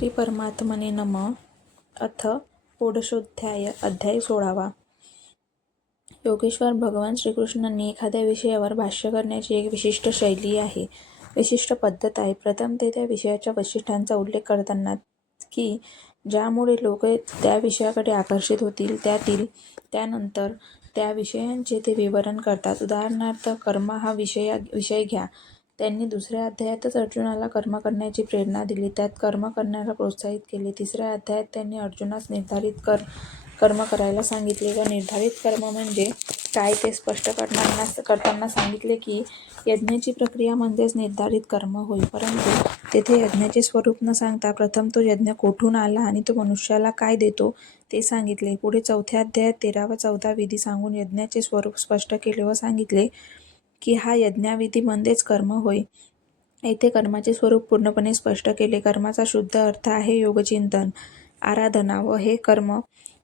श्री परमात्मने नम. अथ पुढशोध्याय अध्याय सोळावा. योगेश्वर भगवान श्रीकृष्णांनी एखाद्या विषयावर भाष्य करण्याची एक विशिष्ट शैली आहे. विशिष्ट पद्धत आहे. प्रथम ते त्या विषयाच्या वैशिष्ट्यांचा उल्लेख करताना की ज्यामुळे लोक त्या विषयाकडे आकर्षित होतील त्यातील त्यानंतर त्या विषयांचे ते विवरण करतात. उदाहरणार्थ कर्म हा विषय विषय घ्या. त्यांनी दुसऱ्या अध्यायातच अर्जुनाला कर्म करण्याची प्रेरणा दिली. त्यात कर्म करण्याला प्रोत्साहित केले. तिसऱ्या अध्यायात त्यांनी अर्जुनास निर्धारित कर कर्म करायला सांगितले व निर्धारित कर्म म्हणजे काय ते स्पष्ट करताना करताना सांगितले की यज्ञाची प्रक्रिया म्हणजेच निर्धारित कर्म होय. परंतु तेथे यज्ञाचे स्वरूप न सांगता प्रथम तो यज्ञ कोठून आला आणि तो मनुष्याला काय देतो ते सांगितले. पुढे चौथ्या अध्यायात तेरा व चौदा विधी सांगून यज्ञाचे स्वरूप स्पष्ट केले व सांगितले. की हा यज्ञाविधीमध्येच कर्म होय. येथे कर्माचे स्वरूप पूर्णपणे स्पष्ट केले. कर्माचा शुद्ध अर्थ आहे योगचिंतन आराधना व हे कर्म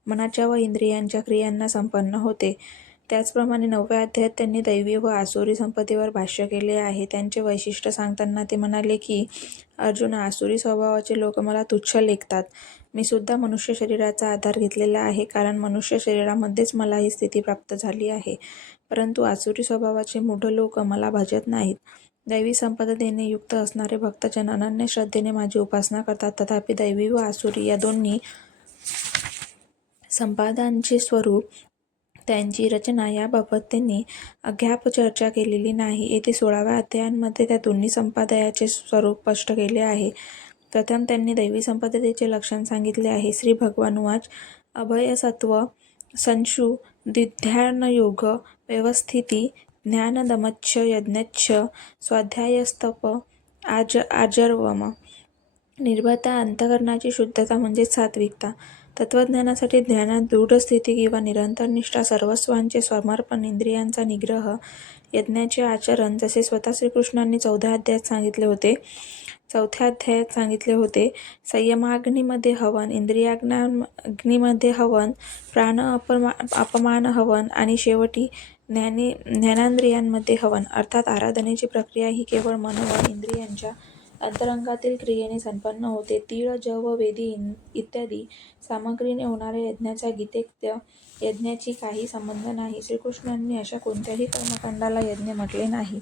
मनाच्या व इंद्रियांच्या क्रियांना संपन्न होते. त्याचप्रमाणे नवव्या अध्यायात त्यांनी दैवी व आसुरी संपत्तीवर भाष्य केले आहे. त्यांचे वैशिष्ट्य सांगताना ते म्हणाले की अर्जुन आसुरी स्वभावाचे लोक मला तुच्छ लेखतात. मी सुद्धा मनुष्य शरीराचा आधार घेतलेला आहे कारण मनुष्य शरीरामध्येच मला ही स्थिती प्राप्त झाली आहे. परंतु आसुरी स्वभावाचे मूढ लोक मला भजत नाहीत. दैवी संपदेने युक्त असणारे भक्तजन अनन्य श्रद्धेने माझी उपासना करतात. तथापि दैवी व आसुरी या दोन्ही संपादांचे स्वरूप त्यांची रचना याबाबत त्यांनी अज्ञाप चर्चा केलेली नाही. येथे सोळाव्या अध्यायांमध्ये त्या दोन्ही संपादयाचे स्वरूप स्पष्ट केले आहे. प्रथम त्यांनी दैवी संपदेचे लक्षण सांगितले आहे. श्री भगवान वाच अभयसत्व संशु दिध्यानयोग व्यवस्थिती ज्ञानदमच्छ यज्ञच्छ स्वाध्यायस्तप आज आजर्वम. निर्भता अंतकरणाची शुद्धता म्हणजेच सात्विकता. तत्त्वज्ञानासाठी ज्ञानात दृढ स्थिती किंवा निरंतर निष्ठा सर्वस्वांचे समर्पण इंद्रियांचा निग्रह यज्ञाचे आचरण जसे स्वतः श्रीकृष्णांनी चौदा अध्यायात सांगितले होते चौथ्या अध्यायात सांगितले होते संयमाग्नीमध्ये हवन इंद्रियाग्ना अग्नीमध्ये हवन प्राण अपमा अपमान हवन आणि शेवटी ज्ञानी ज्ञानेंद्रियांमध्ये हवन. अर्थात आराधनेची प्रक्रिया ही केवळ मन व इंद्रियांच्या अंतरंगातील क्रियेने संपन्न होते. तीळ जव वेदी इत्यादी सामग्रीने होणाऱ्या यज्ञाचा गीतेक्त्य यज्ञाची काही संबंध नाही. श्रीकृष्णांनी अशा कोणत्याही कर्मकांडाला यज्ञ म्हटले नाही.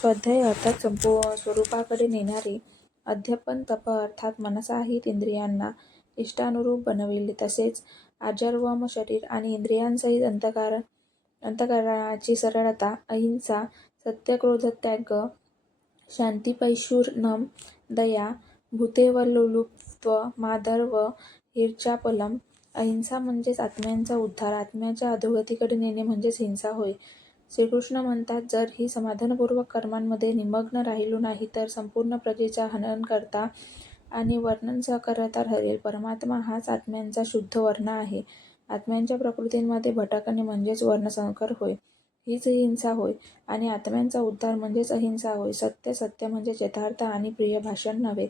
स्वाध्याय अर्थात संपू स्वरूपाकडे नेणारे अध्यपन तप अर्थात मनसाहित इंद्रियांना इष्टानुरूप बनविले. तसेच आजर्वम शरीर आणि इंद्रियांसहित अंतकार अंतकरणाची सरळता अहिंसा सत्यक्रोध त्याग शांतिपैशूर्णम दया भूतेवलोलुप्त्व माधर्व हिरचापलम अहिंसा म्हणजेच आत्म्यांचा उद्धार. आत्म्याच्या अधोगतीकडे नेणे म्हणजेच हिंसा होय. श्रीकृष्ण म्हणतात जर ही समाधानपूर्वक कर्मांमध्ये निमग्न राहिलो नाही तर संपूर्ण प्रजेचा हनन करता आणि वर्णन सहकार्यता ठरेल. परमात्मा हाच आत्म्यांचा शुद्ध वर्ण आहे. आत्म्यांच्या प्रकृतींमध्ये भटकणे म्हणजेच वर्णसंकर होय. हीच हिंसा होय. आणि आत्म्यांचा उद्धार म्हणजेच अहिंसा होय. सत्य सत्य म्हणजे यथार्थ आणि प्रिय भाषण नव्हे.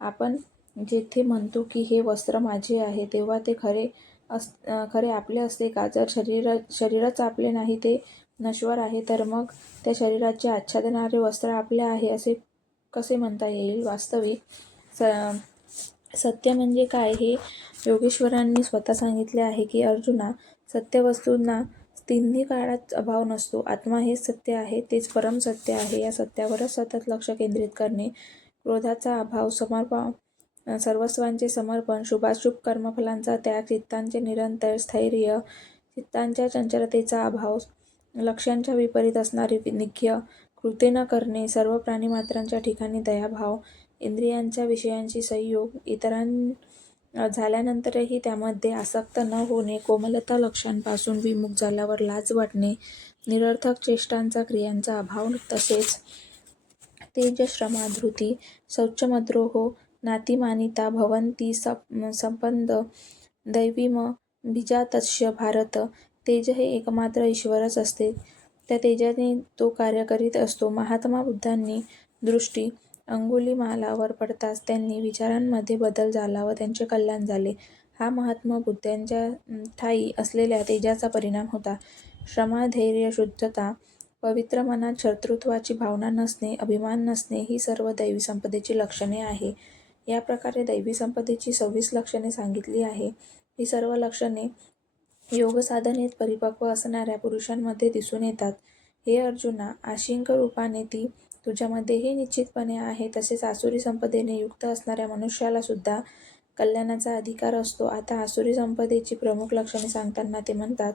आपण जेथे म्हणतो की हे वस्त्र माझे आहे तेव्हा ते खरे अस खरे आपले असते का? जर शरीर शरीरच आपले नाही ते नश्वर आहे तर मग त्या शरीराचे आच्छादनारे वस्त्र आपले आहे असे कसे म्हणता येईल? वास्तविक स सत्य म्हणजे काय? हे योगेश्वरांनी स्वतः सांगितले आहे की अर्जुना सत्य वस्तूंना तिन्ही काळात अभाव नसतो. आत्मा हेच सत्य आहे तेच परम सत्य आहे. या सत्यावरच सतत लक्ष केंद्रित करणे क्रोधाचा अभाव समर्पण सर्वस्वांचे समर्पण शुभाशुभ कर्मफलांचा त्याग चित्तांचे निरंतर स्थैर्य चित्तांच्या चंचलतेचा अभाव लक्ष्यांच्या विपरीत असणारी निघ्य कृते न करणे सर्व प्राणीमात्रांच्या ठिकाणी दयाभाव इंद्रियांच्या विषयांशी संयोग इतरां झाल्यानंतरही त्यामध्ये आसक्त न होणे कोमलता लक्षांपासून विमुख झाल्यावर लाज वाटणे निरर्थक चेष्टांचा क्रियांचा अभाव तसेच तेजश्रमा धृती शौचमद्रोह नातिमानिता भवंती सप संपंद दैवीम बीजातस्य भारत तेज हे एकमात्र ईश्वरच असते. त्या तेजाने तो कार्य करीत असतो. महात्मा बुद्धांनी दृष्टी अंगुलीमालावर पडताच त्यांनी विचारांमध्ये बदल झाला व त्यांचे कल्याण झाले. हा महात्मा बुद्धांच्या ठायी असलेल्या तेजाचा परिणाम होता. श्रमा धैर्य शुद्धता पवित्र मनात शत्रुत्वाची भावना नसणे अभिमान नसणे ही सर्व दैवी संपदेची लक्षणे आहे. या प्रकारे दैवी संपदेची सव्वीस लक्षणे सांगितली आहे. ही सर्व लक्षणे योगसाधनेत परिपक्व असणाऱ्या पुरुषांमध्ये दिसून येतात. हे अर्जुना आशिंक रूपाने ती तुझ्यामध्येही निश्चितपणे आहे. तसेच आसुरी संपदेने युक्त असणाऱ्या मनुष्याला सुद्धा कल्याणाचा अधिकार असतो. आता आसुरी संपदेची प्रमुख लक्षणे सांगताना ते म्हणतात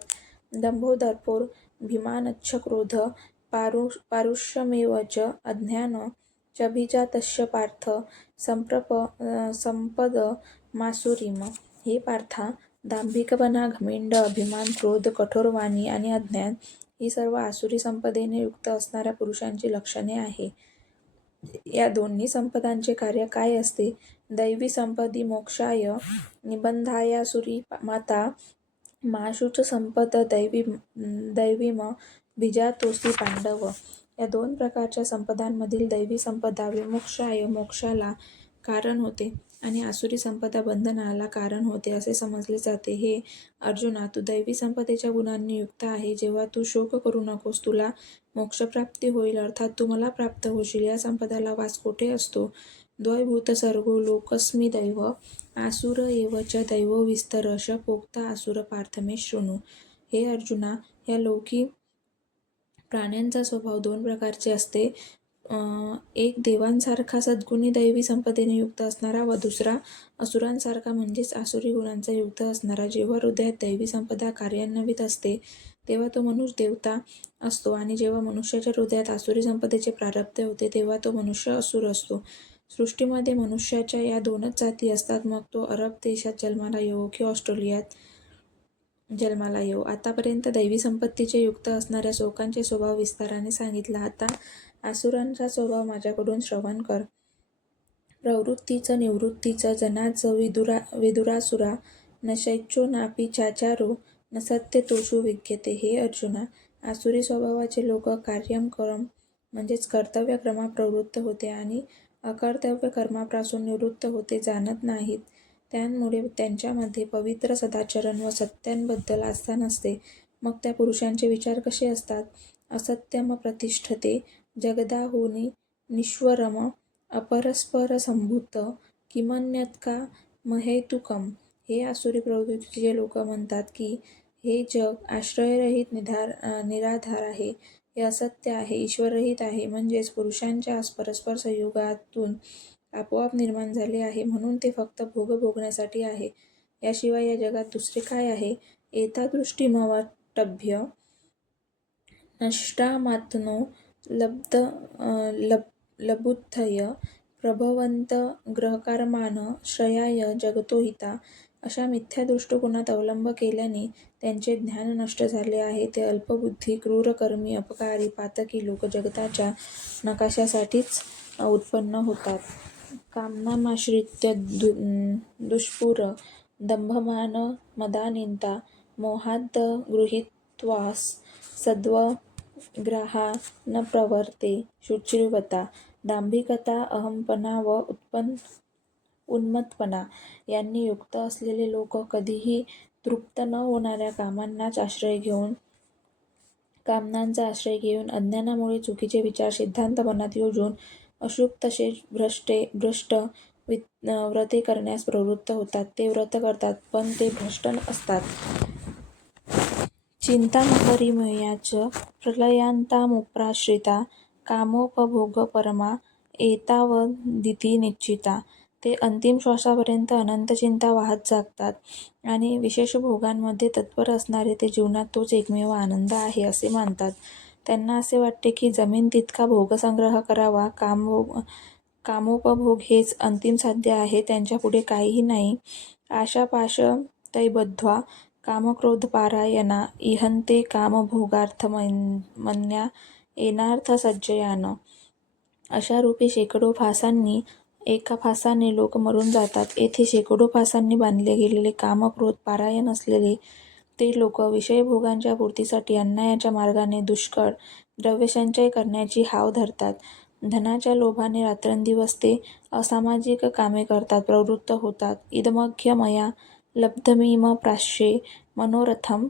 दंभोदरपोर भीमानच्छ क्रोध पारु पारुष्यमेव च अज्ञान चभिजातस्य पार्थ संप्रप संपद मासुरीम. हे पार्था दांभिकपणा घमेंड अभिमान क्रोध कठोरवाणी आणि अज्ञान ही सर्व आसुरी संपदेने युक्त असणाऱ्या पुरुषांची लक्षणे आहे. या दोन्ही संपदांचे कार्य काय असते? दैवी संपदी मोक्षाय निबंधायासुरी माता माशुच संपद दैवी दैविम बिजातोसी पांडव. या दोन प्रकारच्या संपदांमधील दैवी संपदा विमोक्षाय मोक्षाला कारण होते. आणि आसुरी संपदा बंधनाला कारण होते असे समजले जाते. हे अर्जुना तू दैवी संपदेच्या गुणांनी युक्त आहे. जेव्हा तू शोक करू नकोस तुला मोक्षप्राप्ती होईल. अर्थात तू मला प्राप्त होशील. या संपदाला वास कोठे असतो? द्वैभूत सर्गो लोकस्मी दैव. आसुर एव च दैव विस्तरश पोक्त आसुर पार्थमे शृणू. हे अर्जुना या लौकी प्राण्यांचा स्वभाव दोन प्रकारचे असते. एक देवांसारखा सद्गुणी दैवी संपदेने युक्त असणारा व दुसरा असुरांसारखा म्हणजेच आसुरी गुणांचा युक्त असणारा जेव्हा हृदयात दैवी संपदा कार्यान्वित असते तेव्हा तो मनुष्य देवता असतो. आणि जेव्हा मनुष्याच्या हृदयात आसुरी संपदेचे प्रारब्ध होते तेव्हा तो मनुष्य असुर असतो. सृष्टीमध्ये मनुष्याच्या या दोनच जाती असतात. मग तो अरब देशात जन्माला येऊ की ऑस्ट्रेलियात जन्माला येऊ आतापर्यंत दैवी संपत्तीचे युक्त असणाऱ्या शोकांचे स्वभाव विस्ताराने सांगितला. आता आसुरांचा स्वभाव माझ्याकडून श्रवण कर. प्रवृत्तीचं निवृत्तीचं जनाचं विदुरा विदुरासुरा न शैचो नापी चाचारो न सत्य तोषू विज्ञते. हे अर्जुना आसुरी स्वभावाचे लोक कार्यम म्हणजेच कर्तव्यक्रमा प्रवृत्त होते आणि अकर्तव्य कर्मापासून निवृत्त होते जाणत नाहीत. त्यामुळे त्यांच्यामध्ये पवित्र सदाचरण व सत्यांबद्दल आस्था नसते. मग त्या पुरुषांचे विचार कसे असतात? असत्यम प्रतिष्ठते जगदाहुनी निश्वरम अपरस्पर संभूत किमन्यत का महेतुकम? हे आसुरी प्रवृत्तीचे लोक म्हणतात की हे जग आश्रयरहित निधार निराधार आहे हे असत्य आहे ईश्वररहित आहे म्हणजेच पुरुषांच्या परस्पर संयोगातून आपोआप निर्माण झाले आहे म्हणून ते फक्त भोग भोगण्यासाठी आहे. याशिवाय या जगात दुसरे काय आहे? एतादृष्टीमवटभ्य नष्टामात्नो लब्ध लब लबुद्धय प्रभवंत ग्रहकारमान श्रयाय जगतोहिता अशा मिथ्या दृष्टिकोनात अवलंब केल्याने त्यांचे ज्ञान नष्ट झाले आहे. ते अल्पबुद्धी क्रूरकर्मी अपकारी पातकी लोक जगताच्या नकाशासाठीच उत्पन्न होतात. कामनामाश्रित्य दु दुष्पूर दंभमान मदानिंता मोहाद गृहीत्वास न प्रवर्ते शुचिवता दांभिकता अहंपणा व उत्पन्न उन्मत्तपणा यांनी युक्त असलेले लोक कधीही तृप्त न होणाऱ्या कामांनाच आश्रय घेऊन कामनांचा आश्रय घेऊन अज्ञानामुळे चुकीचे विचार सिद्धांत मनात योजून अशुभ तसेच भ्रष्टे भ्रष्ट वि व्रते करण्यास प्रवृत्त होतात. ते व्रत करतात पण ते भ्रष्ट असतात. चिंतामहरिमयाच प्रलयांतामुप्राश्रिता कामोपभोगपरमा एतावदिति निश्चिता. ते अंतिम श्वासापर्यंत अनंत चिंता वाहत जागतात आणि विशेष भोगांमध्ये तत्पर असणारे ते जीवनात तोच एकमेव आनंद आहे असे मानतात. त्यांना असे वाटते की जमीन तितका भोगसंग्रह करावा कामभोग कामोपभोग हेच अंतिम साध्य आहे त्यांच्यापुढे काहीही नाही. आशापाश तैबद्ध्वा कामक्रोधपारायणा इहन्ते कामभोगार्थमन्या येनार्थ अशा रूपी शेकडो फासांनी एका फासाने लोक मरून जातात. येथे शेकडो फासांनी बांधले गेलेले कामक्रोध पारायण असलेले ते लोक विषयभोगांच्या पूर्तीसाठी अन्यायाच्या मार्गाने दुष्कळ द्रव्यसंचय करण्याची हाव धरतात. धनाच्या लोभाने रात्रंदिवस ते असामाजिक कामे करतात प्रवृत्त होतात. इदमख्य मया लब्धमिम प्राश्ये मनोरथम।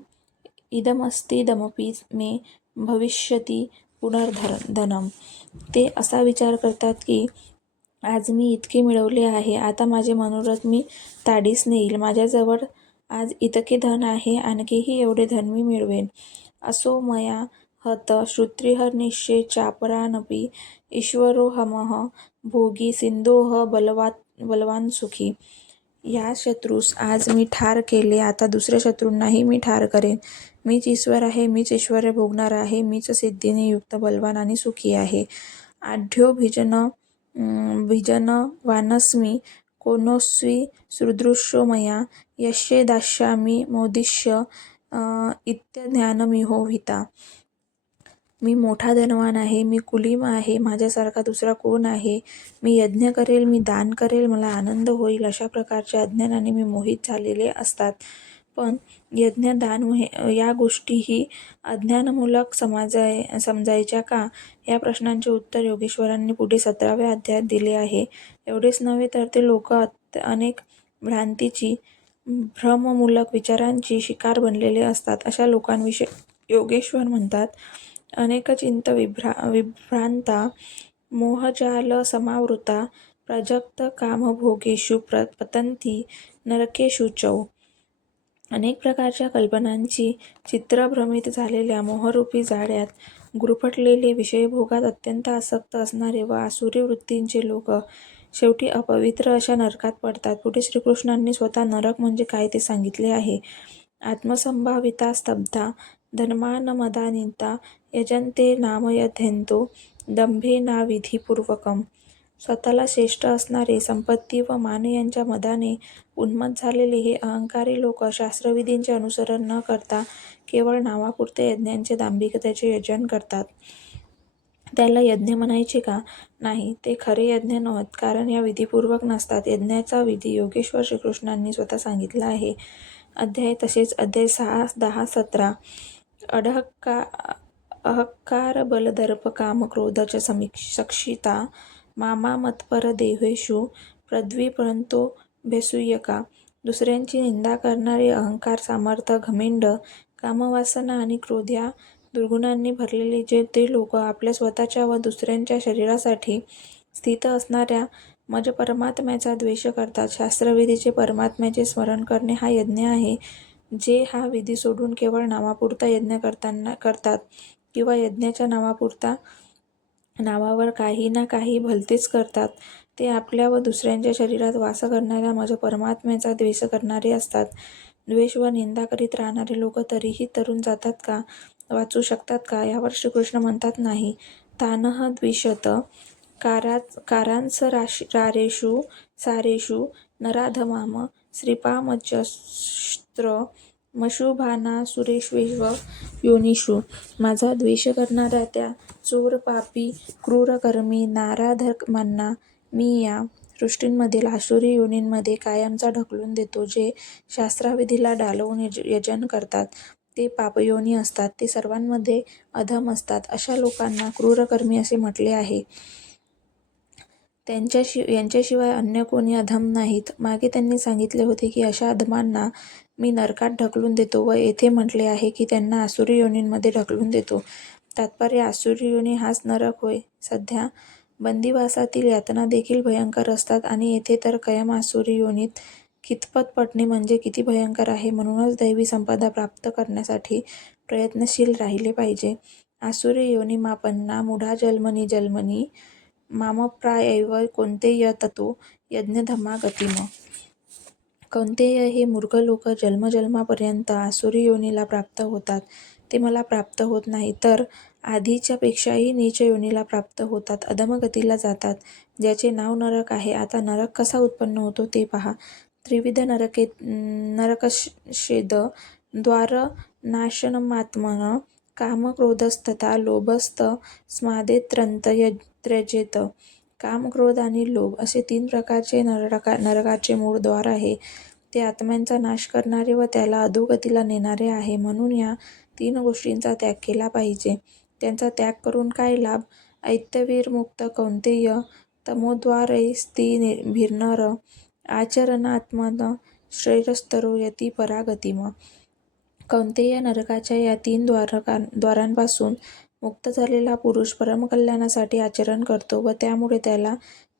इदमस्तीदमपि मे भविष्यती पुनर्धर धनम ते असा विचार करतात की आज मी इतके मिळवले आहे आता माझे मनोरथ मी ताडीस नेईल. माझ्याजवळ आज इतके धन आहे आणखीही एवढे धन मी मिळवेन. असो मया हत श्रुतिहर्निशे चापरानपि ईश्वरोहमः भोगी सिंधोः बलवात् बलवान सुखी। या शत्रूस आज मी ठार केले आता दुसऱ्या शत्रूंनाही मी ठार करेन. मीच ईश्वर आहे मीच ऐश्वर्य भोगणार आहे मीच सिद्धीने युक्त बलवान आणि सुखी आहे. आढ्यो भिजन भिजन वानस्मी कोनोस्वी सुदृश्योमया यश्ये दास्यामि मोदिष्य इत्यज्ञानमिहोविता मी मोठा धनवान आहे मी कुलीन आहे माझ्यासारखा दुसरा कोण आहे? मी यज्ञ करेल मी दान करेल मला आनंद होईल अशा प्रकारच्या अज्ञानाने मी मोहित झालेले असतात. पण यज्ञ दान हे या गोष्टीही अज्ञानमूलक समाजाय समजायच्या का? या प्रश्नांचे उत्तर योगेश्वरांनी पुढे सतराव्या अध्यायात दिले आहे. एवढेच नव्हे तर ते लोक अनेक भ्रांतीची भ्रममूलक विचारांची शिकार बनलेले असतात. अशा लोकांविषयी योगेश्वर म्हणतात अनेक चिंत विभ्रा विभ्रांता मोहजाल समावृता प्रजक्त कामभोगेषु प्र पतंती नरकेषु चौ. अनेक प्रकारच्या कल्पनांची चित्रभ्रमित झालेल्या मोहरूपी जाळ्यात गुरफटलेले विषयभोगात अत्यंत आसक्त असणारे व आसुरी वृत्तींचे लोक शेवटी अपवित्र अशा नरकात पडतात. पुढे श्रीकृष्णांनी स्वतः नरक म्हणजे काय ते सांगितले आहे. आत्मसंभाविता स्तब्धा धर्मानमदानिता यजन्ते ना दंभेनाविधिपूर्वकम स्वतःला श्रेष्ठ असणारे संपत्ती व मान यांच्या मदाने उन्मत झालेले हे अहंकारी लोक शास्त्रविधींचे अनुसरण न करता केवळ नावापुरते यज्ञांचे दांभिकतेचे यजन करतात. त्याला यज्ञ म्हणायचे का? नाही ते खरे यज्ञ नव्हत कारण या विधीपूर्वक नसतात. यज्ञाचा विधी योगेश्वर श्रीकृष्णांनी स्वतः सांगितला आहे. अध्याय तसेच अध्याय सहा दहा सतरा. अडहक्का अहंकार बलदर्प काम क्रोधच समीक्ष सक्षिता मामा मत्पर देहेषु प्रद्विपंतो भेसूयका. दुसऱ्यांची निंदा करणारे अहंकार सामर्थ्य घमेंड कामवासना आणि क्रोध या दुर्गुणांनी भरलेले जे ते लोक आपल्या स्वतःच्या व दुसऱ्यांच्या शरीरासाठी स्थित असणाऱ्या मज परमात्म्याचा द्वेष करतात. शास्त्रविधीचे परमात्म्याचे स्मरण करणे हा यज्ञ आहे जे हा विधी सोडून केवळ नामापुरता यज्ञ करताना करतात. किंवा यज्ञाच्या नावापुरता नावावर काही ना काही भलतेच करतात. ते आपल्या व दुसऱ्यांच्या शरीरात वास करणाऱ्या माझ्या परमात्म्याचा द्वेष करणारे असतात. द्वेष व निंदा करीत राहणारे लोक तरीही तरुण जातात का? वाचू शकतात का? यावर श्रीकृष्ण म्हणतात नाही. तानह द्विषत कारा कारांस राशी रारेषु सारेषु नराधमाम श्रीपामजस्त्र मशुभाना सुरेश्वेव योनिषु. माझा द्वेष करणाऱ्या त्या चोर पापी क्रूरकर्मी नाराधमांना मी या सृष्टींमधील आसुरी योनींमध्ये कायमचा ढकलून देतो जे शास्त्राविधीला डालवून यज यजन करतात. ते पापयोनी असतात ते सर्वांमध्ये अधम असतात अशा लोकांना क्रूरकर्मी असे म्हटले आहे. त्यांच्याशि यांच्याशिवाय अन्य कोणी अधम नाहीत. मागे त्यांनी सांगितले होते की अशा अधमांना मी नरकात ढकलून देतो व येथे म्हटले आहे की त्यांना आसुरी योनींमध्ये ढकलून देतो. तात्पर्य आसुरी योनी हाच नरक होय. सध्या बंदिवासातील यातना देखील भयंकर असतात आणि येथे तर कयम आसुरी योनीत कितपत पटणे म्हणजे किती भयंकर आहे म्हणूनच दैवी संपदा प्राप्त करण्यासाठी प्रयत्नशील राहिले पाहिजे. आसुरी योनी मापन्ना मुढा जल्मनी जन्मनी मामप्रायैव कौन्तेय ततो यज्ञधमा गतिम. कौंतेय हे मूर्ख लोक जन्मजन्मापर्यंत आसुरी योनीला प्राप्त होतात. ते मला प्राप्त होत नाही तर आधीच्यापेक्षाही नीच योनीला प्राप्त होतात. अधमगतीला जातात. ज्याचे नाव नरक आहे. आता नरक कसा उत्पन्न होतो ते पहा. त्रिविध नरके नरकशेद द्वारनाशनमात्मन कामक्रोधस्तथा लोभस्त स्मादेत्रंत त्यजेत काम क्रोध आणि लोभ असे तीन प्रकारचे नरका नरकाचे मूळ द्वार आहे. ते आत्म्यांचा नाश करणारे व त्याला अधोगतीला नेणारे आहे. म्हणून या तीन गोष्टींचा त्याग केला पाहिजे. त्यांचा त्याग करून काय लाभ? ऐत्यवीर मुक्त कौंतेय कौन्तेय तमोद्वारैस्ती भिर्नर आचरणात्मन श्रेयस्तरो यती परागतिम. कौंतेय नरकाच्या या तीन द्वारका द्वारांपासून मुक्त झालेला पुरुष परमकल्याणासाठी आचरण करतो व त्यामुळे त्याला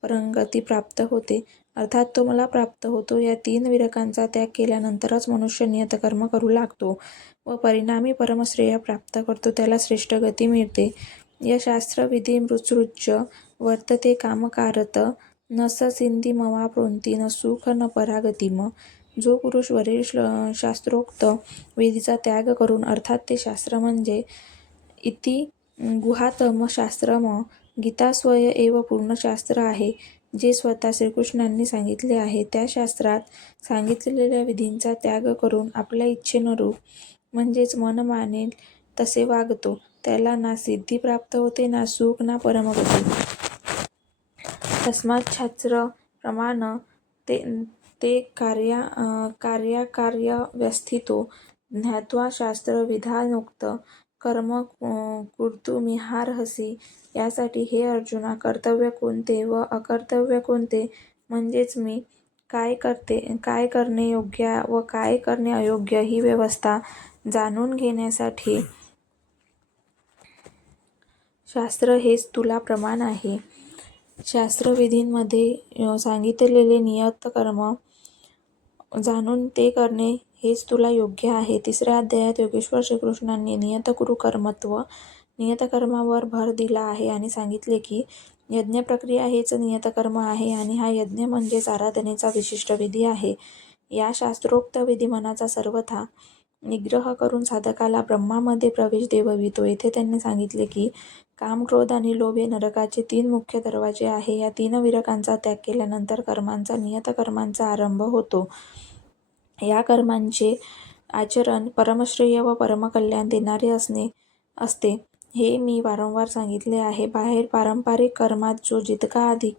परंगती प्राप्त होते. अर्थात तो मला प्राप्त होतो. या तीन विरकांचा त्याग केल्यानंतरच मनुष्य नियतकर्म करू लागतो व परिणामी परमश्रेय प्राप्त करतो. त्याला श्रेष्ठ गती मिळते. या शास्त्रविधी मृत्सृज्य वर्तते कामकारत न स सिंधी मवाप्नोति न सुख न परागतिम जो पुरुष वरील श्ल शास्त्रोक्त विधीचा त्याग करून अर्थात ते शास्त्र म्हणजे इति गुहातमशास्त्रम गीतास्वय एव पूर्ण शास्त्र आहे जे स्वतः श्रीकृष्णांनी सांगितले आहे. त्या शास्त्रात सांगितलेल्या विधींचा त्याग करून आपल्या इच्छेनुरूप म्हणजेच मन मानेल तसे वागतो. त्याला ना सिद्धी प्राप्त होते ना सुख ना परमगती. तस्माच्छास्त्र प्रमाण ते ते कार्या कार्याकार्यव्यवस्थितो ज्ञात्वा शास्त्रविधानोक्त कर्म कर्तुमिहार्हसि यासाठी हे अर्जुना कर्तव्य कोणते व अकर्तव्य कोणते? म्हणजेच मी काय करते काय करणे योग्य व काय करणे अयोग्य ही व्यवस्था जाणून घेण्यासाठी. शास्त्र हेच तुला प्रमाण आहे. शास्त्रविधींमध्ये सांगितलेले नियतकर्म जाणून ते करणे हेच तुला योग्य आहे. तिसऱ्या अध्यायात योगेश्वर श्रीकृष्णांनी नियतकुरुकर्मत्व नियतकर्मावर भर दिला आहे आणि सांगितले की यज्ञप्रक्रिया हेच नियतकर्म आहे आणि हा यज्ञ म्हणजेच आराधनेचा विशिष्ट विधी आहे. या शास्त्रोक्त विधी मनाचा सर्वथा निग्रह करून साधकाला ब्रह्मामध्ये प्रवेश देववितो. येथे त्यांनी सांगितले की काम क्रोध आणि लोभ हे नरकाचे तीन मुख्य दरवाजे आहे. या तीन विरकांचा त्याग केल्यानंतर कर्मांचा नियतकर्मांचा आरंभ होतो. या कर्मांचे आचरण परमश्रेय व परमकल्याण देणारे असणे असते. हे मी वारंवार सांगितले आहे. बाहेर पारंपरिक कर्मात जो जितका अधिक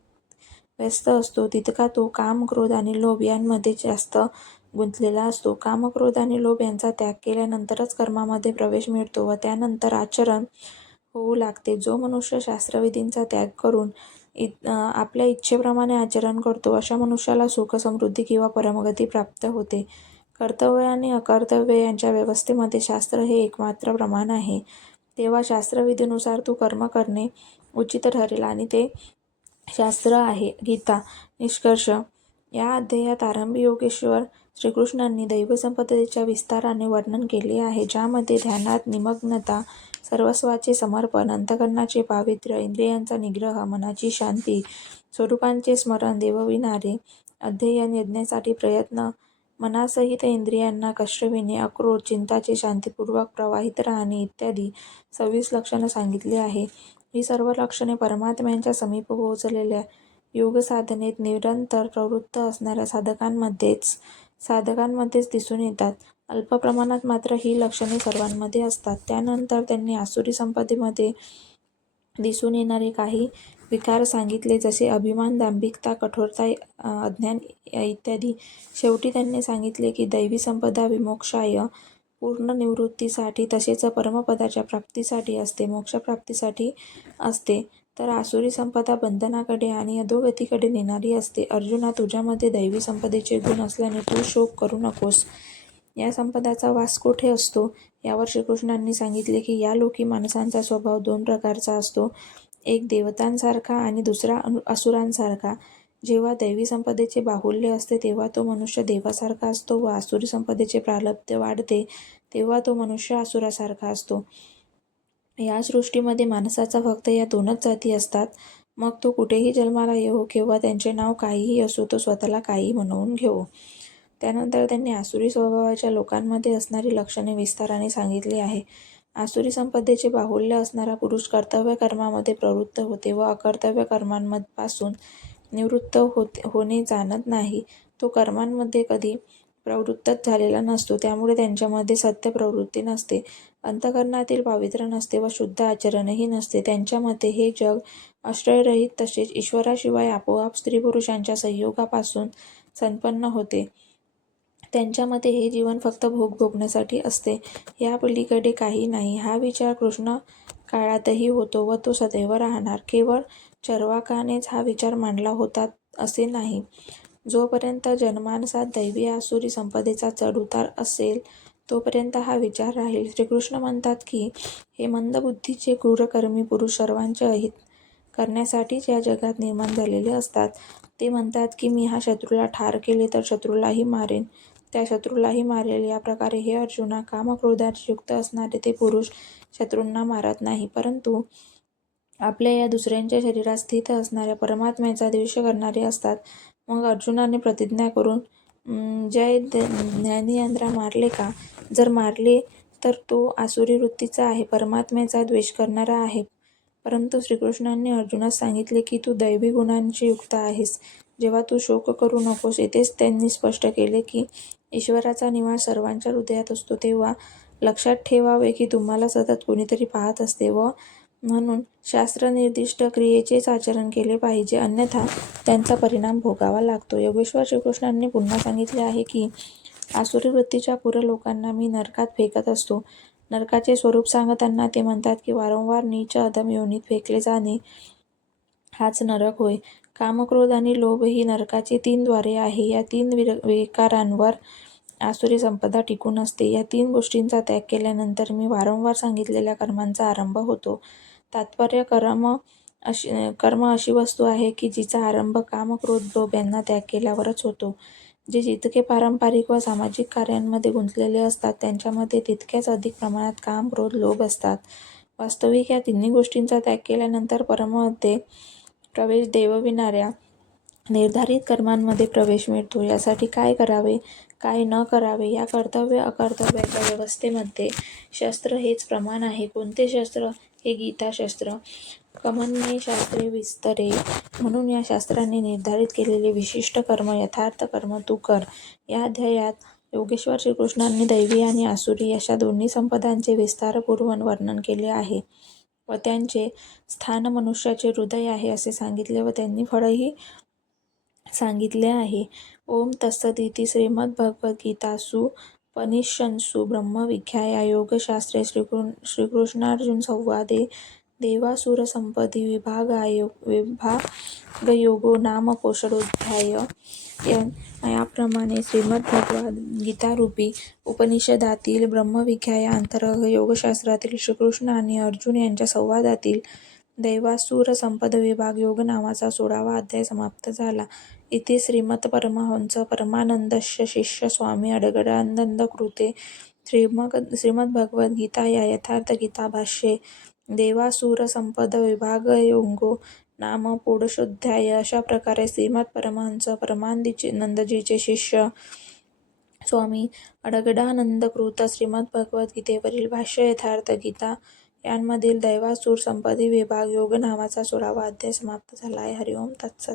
व्यस्त असतो तितका तो काम क्रोध आणि लोभ यांमध्ये जास्त गुंतलेला असतो. काम क्रोध आणि लोभ यांचा त्याग केल्यानंतरच कर्मामध्ये प्रवेश मिळतो व त्यानंतर आचरण होऊ लागते. जो मनुष्य शास्त्रविधींचा त्याग करून इत आपल्या इच्छेप्रमाणे आचरण करतो अशा मनुष्याला सुख समृद्धी किंवा परमगती प्राप्त होते. कर्तव्य आणि अकर्तव्य यांच्या व्यवस्थेमध्ये शास्त्र हे एकमात्र प्रमाण आहे. तेव्हा शास्त्रविधीनुसार तू कर्म करणे उचित ठरेल आणि ते शास्त्र आहे. गीता निष्कर्ष. या अध्यायात आरंभी योगेश्वर श्रीकृष्णांनी दैवसंपदेच्या विस्ताराने वर्णन केले आहे ज्यामध्ये ध्यानात निमग्नता सर्वस्वाचे समर्पण अंतकरणाचे पावित्र्य इंद्रियांचा निग्रह मनाची शांती स्वरूपांचे स्मरण देवविणारे अध्ययन यज्ञासाठी प्रयत्न मनासहित इंद्रियांना कष्टविणे अक्रोध चिंताचे शांतीपूर्वक प्रवाहित राहणे इत्यादी सव्वीस लक्षणं सांगितली आहे. ही सर्व लक्षणे परमात्म्यांच्या समीप पोहोचलेल्या योगसाधनेत निरंतर प्रवृत्त असणाऱ्या साधकांमध्येच साधकांमध्येच दिसून येतात. अल्प प्रमाणात मात्र ही लक्षणे सर्वांमध्ये असतात. त्यानंतर त्यांनी आसुरी संपदेमध्ये दिसून येणारे काही विकार सांगितले जसे अभिमान दांभिकता कठोरता अज्ञान इत्यादी. शेवटी त्यांनी सांगितले की दैवी संपदा विमोक्षाय पूर्ण निवृत्तीसाठी तसेच परमपदाच्या प्राप्तीसाठी असते मोक्षप्राप्तीसाठी असते. तर आसुरी संपदा बंधनाकडे आणि अधोगतीकडे नेणारी असते. अर्जुना तुझ्यामध्ये दैवी संपदेचे गुण असल्याने तू शोक करू नकोस. या संपदाचा वास कोठे असतो? यावर श्रीकृष्णांनी सांगितले की या लोकी माणसांचा स्वभाव दोन प्रकारचा असतो. एक देवतांसारखा आणि दुसरा असुरांसारखा. जेव्हा दैवी संपदेचे बाहुल्य असते तेव्हा तो मनुष्य देवासारखा असतो व आसुरी संपदेचे प्रालब्ध वाढते तेव्हा तो मनुष्य असुरासारखा असतो. या सृष्टीमध्ये माणसाचा फक्त या दोनच जाती असतात. मग तो कुठेही जन्माला येऊ किंवा त्यांचे नाव काहीही असो तो स्वतःला काही म्हणवून घेऊ त्यानंतर त्यांनी आसुरी स्वभावाच्या लोकांमध्ये असणारी लक्षणे विस्ताराने सांगितली आहे. आसुरी संपदेचे बाहुल्य असणारा पुरुष कर्तव्य कर्मामध्ये प्रवृत्त होते व अकर्तव्य कर्मांपासून निवृत्त होते होणे जाणत नाही. तो कर्मांमध्ये कधी प्रवृत्तच झालेला नसतो त्यामुळे त्यांच्यामध्ये सत्य प्रवृत्ती नसते अंतकरणातील पावित्र्य नसते व शुद्ध आचरणही नसते. त्यांच्यामध्ये हे जग आश्रयरहित तसेच ईश्वराशिवाय आपोआप स्त्री पुरुषांच्या संयोगापासून संपन्न होते. त्यांच्यामध्ये हे जीवन फक्त भोग भोगण्यासाठी असते. या पलीकडे काही नाही. हा विचार कृष्ण काळातही होतो व तो सदैव राहणार. केवळ चर्वाकानेच हा विचार मांडला होता असे नाही. जोपर्यंत जनमानसात दैवी आसुरी संपदेचा चढउतार असेल तोपर्यंत हा विचार राहील. श्रीकृष्ण म्हणतात की हे मंदबुद्धीचे क्रूरकर्मी पुरुष सर्वांचे अहित करण्यासाठीच या जगात निर्माण झालेले असतात. ते म्हणतात की मी हा शत्रूला ठार केले तर शत्रूलाही मारेन. त्या शत्रूलाही मारेल. या प्रकारे हे अर्जुना कामक्रोधात युक्त असणारे ते पुरुष शत्रूंना मारत नाही. परंतु आपल्या या दुसऱ्यांच्या शरीरात स्थित असणाऱ्या परमात्म्याचा द्वेष करणारे असतात. मग अर्जुनाने प्रतिज्ञा करून जय द- ज्ञानियंद्रा मारले का? जर मारले तर तो आसुरी वृत्तीचा आहे परमात्म्याचा द्वेष करणारा आहे परंतु श्रीकृष्णांनी अर्जुनास सांगितले की तू दैवी गुणांची युक्त आहेस. जेव्हा तू शोक करू नकोस येथेच त्यांनी स्पष्ट केले की ईश्वराचा निवास सर्वांच्या हृदयात असतो तेव्हा लक्षात ठेवावे की तुम्हाला सतत कोणीतरी पाहत असते व म्हणून शास्त्रनिर्दिष्ट क्रियेचेच आचरण केले पाहिजे. अन्यथा त्यांचा परिणाम भोगावा लागतो. योगेश्वर श्रीकृष्णांनी पुन्हा सांगितले आहे की आसुरी वृत्तीच्या पुर लोकांना मी नरकात फेकत असतो. नरकाचे स्वरूप सांगताना ते म्हणतात की वारंवार नीच अधम योनीत फेकले जाणे हाच नरक होय. कामक्रोध आणि लोभ ही नरकाची तीन द्वारे आहे. या तीन विर विकारांवर आसुरी संपदा टिकून असते. या तीन गोष्टींचा त्याग केल्यानंतर मी वारंवार सांगितलेल्या कर्मांचा आरंभ होतो. तात्पर्य कर्म अशी कर्म अशी वस्तू आहे की जिचा आरंभ काम क्रोध लोभ यांना त्याग केल्यावरच होतो. जे जितके पारंपरिक व सामाजिक कार्यांमध्ये गुंतलेले असतात त्यांच्यामध्ये तितक्याच अधिक प्रमाणात काम क्रोध लोभ असतात. वास्तविक या तिन्ही गोष्टींचा त्याग केल्यानंतर परममध्ये प्रवेश देवविणाऱ्या निर्धारित कर्मांमध्ये प्रवेश मिळतो. यासाठी काय करावे काय न करावे या कर्तव्य अकर्तव्याच्या व्यवस्थेमध्ये शस्त्र हेच प्रमाण आहे. कोणते शस्त्र? हे गीताशस्त्र कमन्ये शास्त्रे विस्तरे. म्हणून या शास्त्राने निर्धारित केलेले विशिष्ट कर्म यथार्थ कर्म तू कर. या अध्यायात योगेश्वर श्रीकृष्णांनी दैवी आणि आसुरी अशा दोन्ही संपदांचे विस्तारपूर्वक वर्णन केले आहे. व त्यांचे स्थान मनुष्याचे हृदय आहे असे सांगितले व त्यांनी फळही सांगितले आहे. ओम तत्सदिती श्रीमद्भगवद्गीतासु उपनिषत्सु ब्रह्मविख्याया योगशास्त्रे श्रीकृ श्रीकृष्णार्जुन संवादे देवासुरसंपदी विभागायो विभागयोगो नाम कोशलोध्याय या याप्रमाणे श्रीमद्भगवद्गीतारूपी उपनिषदातील ब्रह्मविद्या अंतर्गत योगशास्त्रातील श्रीकृष्ण आणि अर्जुन यांच्या संवादातील दैवासुर संपद विभाग योग नावाचा सोळावा अध्याय समाप्त झाला. इथे श्रीमत्परमहंस परमानंदस्य शिष्य स्वामी अडगडानंद कृते श्रीमग श्रीमद्भगवद्गीता या यथार्थ गीताभाष्ये देवासुर संपद विभागयोगो नाम षोडशोध्याय अशा प्रकारे श्रीमद परमहंस परमानंदीचे नंदजीचे शिष्य स्वामी अडगडानंद कृत श्रीमद भगवद्गीतेवरील भाष्य यथार्थ गीता यांमधील दैवासूर संपदी विभाग योग नावाचा सोळावा अध्याय समाप्त झाला आहे. हरिओम. तत्सत.